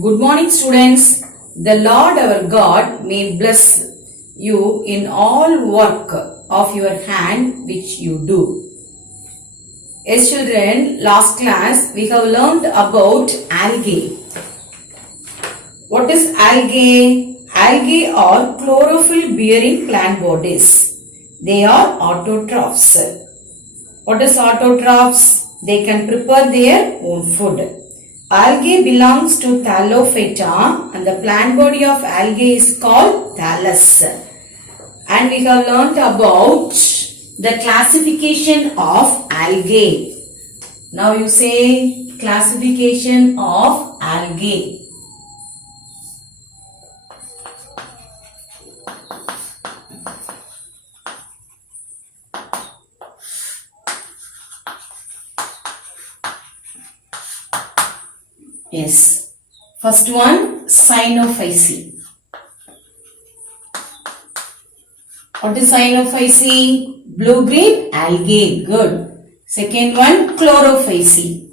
Good morning, students. The Lord our God may bless you in all work of your hand which you do. Yes, children, last class we have learned about algae. What is algae? Algae are chlorophyll bearing plant bodies. They are autotrophs. What is autotrophs? They can prepare their own food. Algae belongs to Thallophyta and the plant body of algae is called thallus. And we have learnt about the classification of algae. Now you say classification of algae. Yes. First one, Cyanophyceae. What is Cyanophyceae? Blue-green algae. Good. Second one, Chlorophyceae.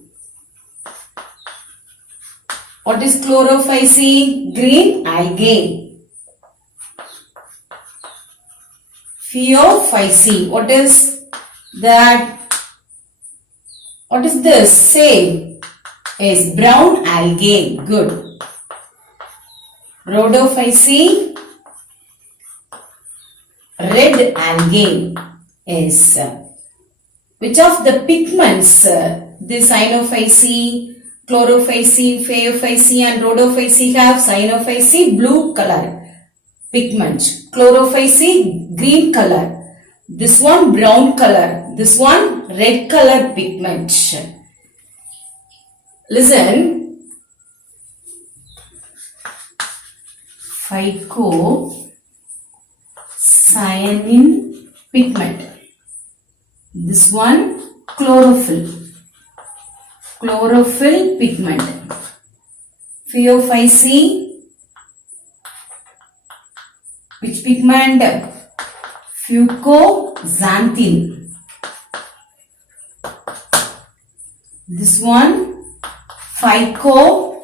What is Chlorophyceae? Green algae. Phaeophyceae. What is that? What is this? Say. Is brown algae. Good. Rhodophyceae, red algae. Is which of the pigments this Cyanophyceae, Chlorophyceae, Phaeophyceae and Rhodophyceae have? Cyanophyceae blue color pigment, Chlorophyceae green color, this one brown color, this one red color pigment. Listen, phycocyanin pigment. This one chlorophyll pigment. Phaeophyceae, which pigment? Fucoxanthin. This one phycoerythrin.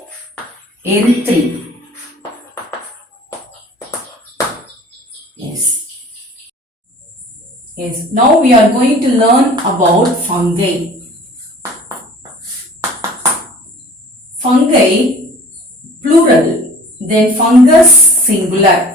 Yes. Yes. Now we are going to learn about fungi. Fungi, plural. Then fungus, singular.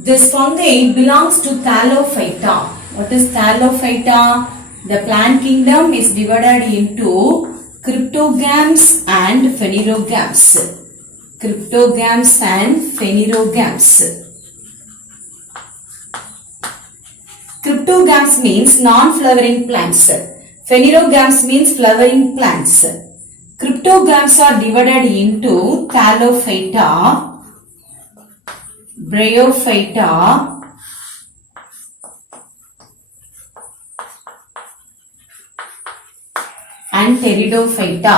This fungi belongs to Thallophyta. What is Thallophyta? The plant kingdom is divided into cryptogams and phanerogams. Cryptogams and phanerogams. Cryptogams means non-flowering plants. Phanerogams means flowering plants. Cryptogams are divided into Thallophyta, Bryophyta, and Pteridophyta.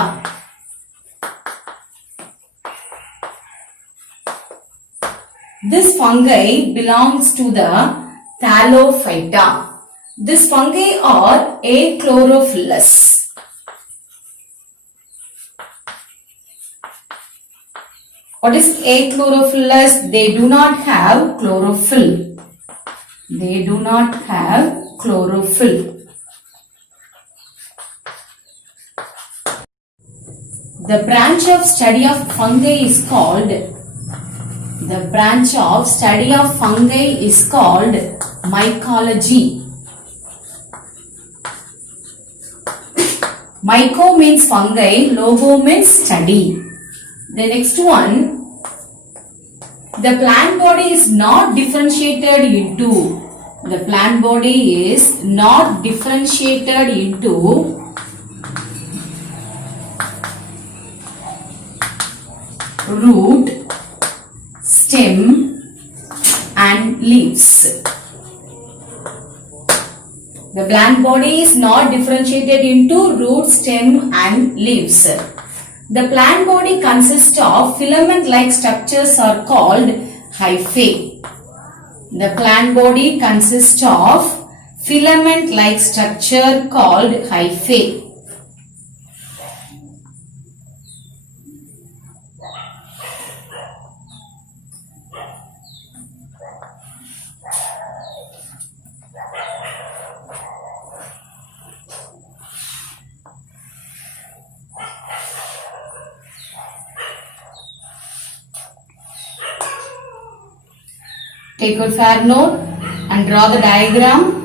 This fungi belongs to the Thallophyta. This fungi are achlorophyllous. What is achlorophyllous? They do not have chlorophyll. They do not have chlorophyll. The branch of study of fungi is called mycology. Myco means fungi, logo means study. The next one, the plant body is not differentiated into root, stem and leaves. The plant body is not differentiated into root, stem and leaves. The plant body consists of filament-like structures are called hyphae. The plant body consists of filament-like structure called hyphae. Take your fair note and draw the diagram.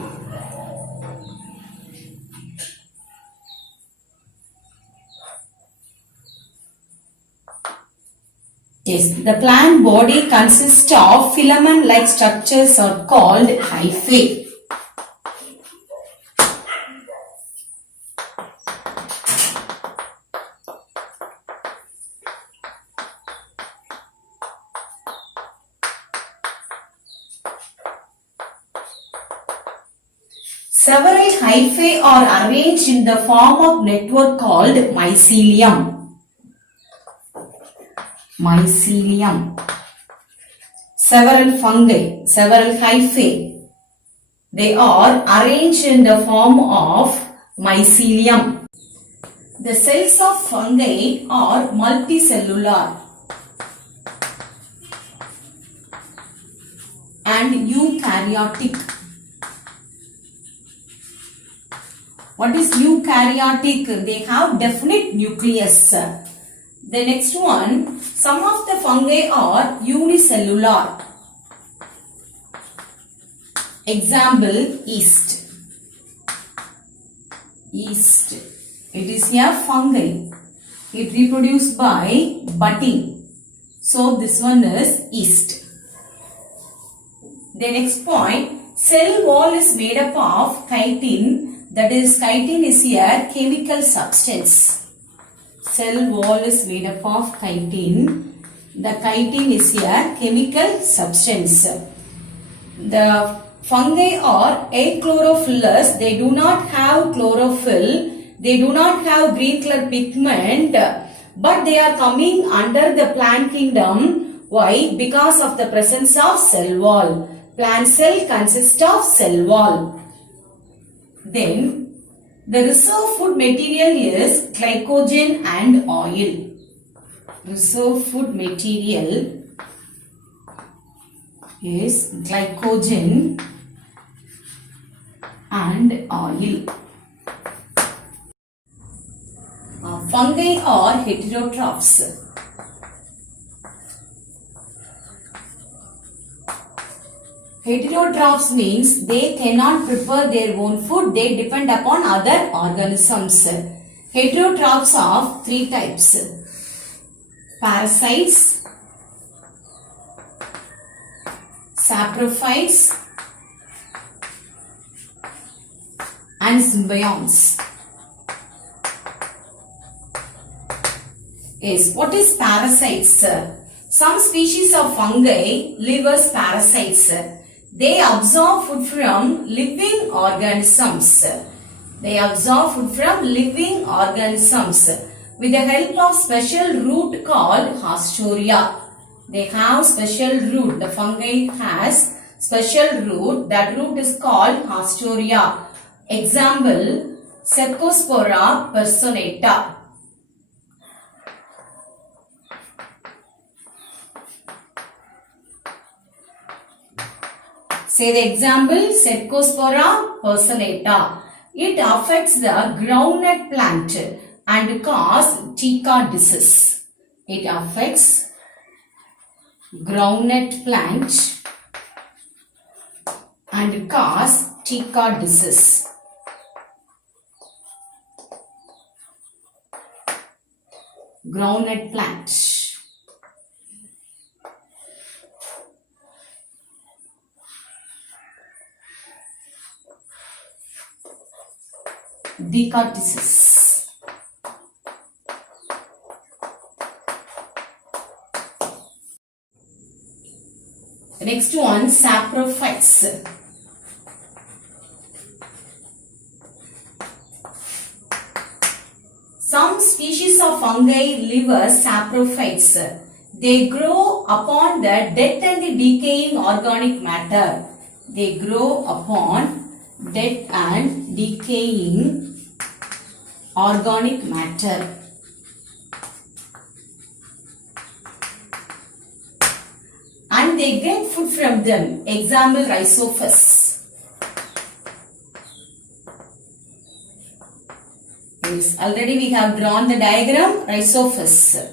Yes, the plant body consists of filament-like structures are called hyphae. Several hyphae are arranged in the form of network called mycelium. Mycelium. Several fungi, several hyphae, they are arranged in the form of mycelium. The cells of fungi are multicellular and eukaryotic. What is eukaryotic? They have definite nucleus. The next one, some of the fungi are unicellular. Example, yeast. Yeast. It is a fungi. It reproduces by budding. So this one is yeast. The next point, cell wall is made up of chitin. That is, chitin is a chemical substance. Cell wall is made up of chitin. The chitin is a chemical substance. The fungi are achlorophyllous. They do not have chlorophyll. They do not have green color pigment. But they are coming under the plant kingdom. Why? Because of the presence of cell wall. Plant cell consists of cell wall. Then, the reserve food material is glycogen and oil. Reserve food material is glycogen and oil. Fungi are heterotrophs. Heterotrophs means they cannot prepare their own food, they depend upon other organisms. Heterotrophs are three types: parasites, saprophytes, and symbionts. Yes, what is parasites? Some species of fungi live as parasites. They absorb food from living organisms. They absorb food from living organisms with the help of special root called haustoria. They have special root. The fungi has special root. That root is called haustoria. Example, Cercospora personata. Say the example, Cercospora personata. It affects the groundnut plant and cause Zika disease. It affects groundnut plant and cause Zika disease. Groundnut plant. Zika disease. The next one, saprophytes. Some species of fungi live as saprophytes. They grow upon the dead and the decaying organic matter. They grow upon dead and decaying organic matter. And they get food from them. Example, Rhizophus. Yes, already we have drawn the diagram, Rhizophus.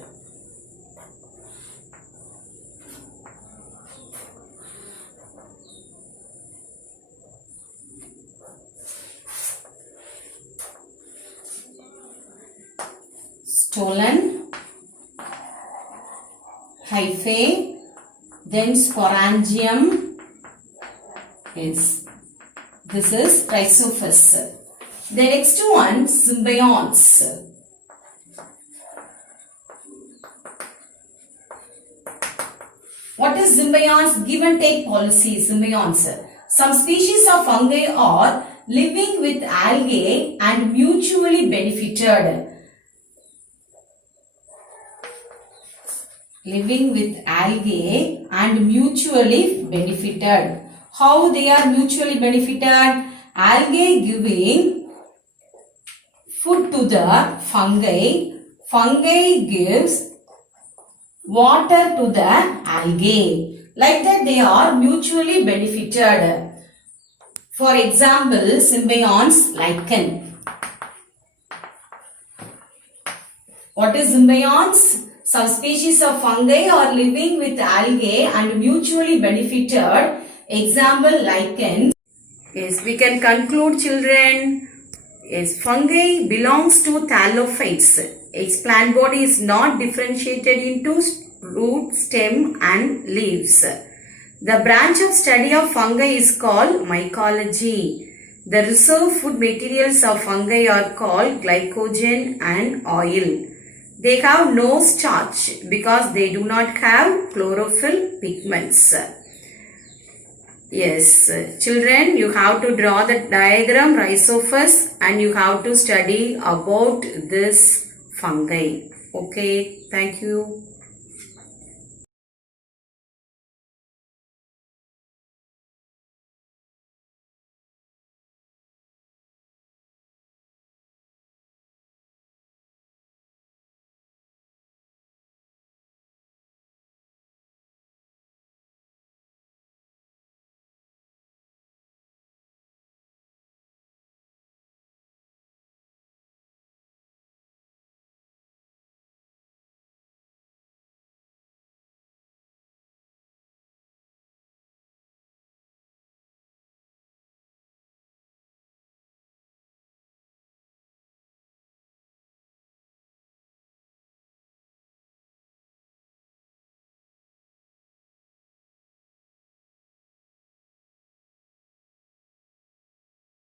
Stolon, hyphae, then sporangium. Yes, this is Rhizophus. The next one, symbionts. What is symbionts? Give and take policy, symbionts. Some species of fungi are living with algae and mutually benefited. Living with algae and mutually benefited. How they are mutually benefited? Algae giving food to the fungi. Fungi gives water to the algae. Like that they are mutually benefited. For example, symbionts, lichen. What is symbionts? Some species of fungi are living with algae and mutually benefited. Example, lichen. Yes, we can conclude, children. Yes, fungi belongs to thallophytes. Its plant body is not differentiated into root, stem and leaves. The branch of study of fungi is called mycology. The reserve food materials of fungi are called glycogen and oil. They have no starch because they do not have chlorophyll pigments. Yes, children, you have to draw the diagram Rhizophus and you have to study about this fungi. Okay, thank you.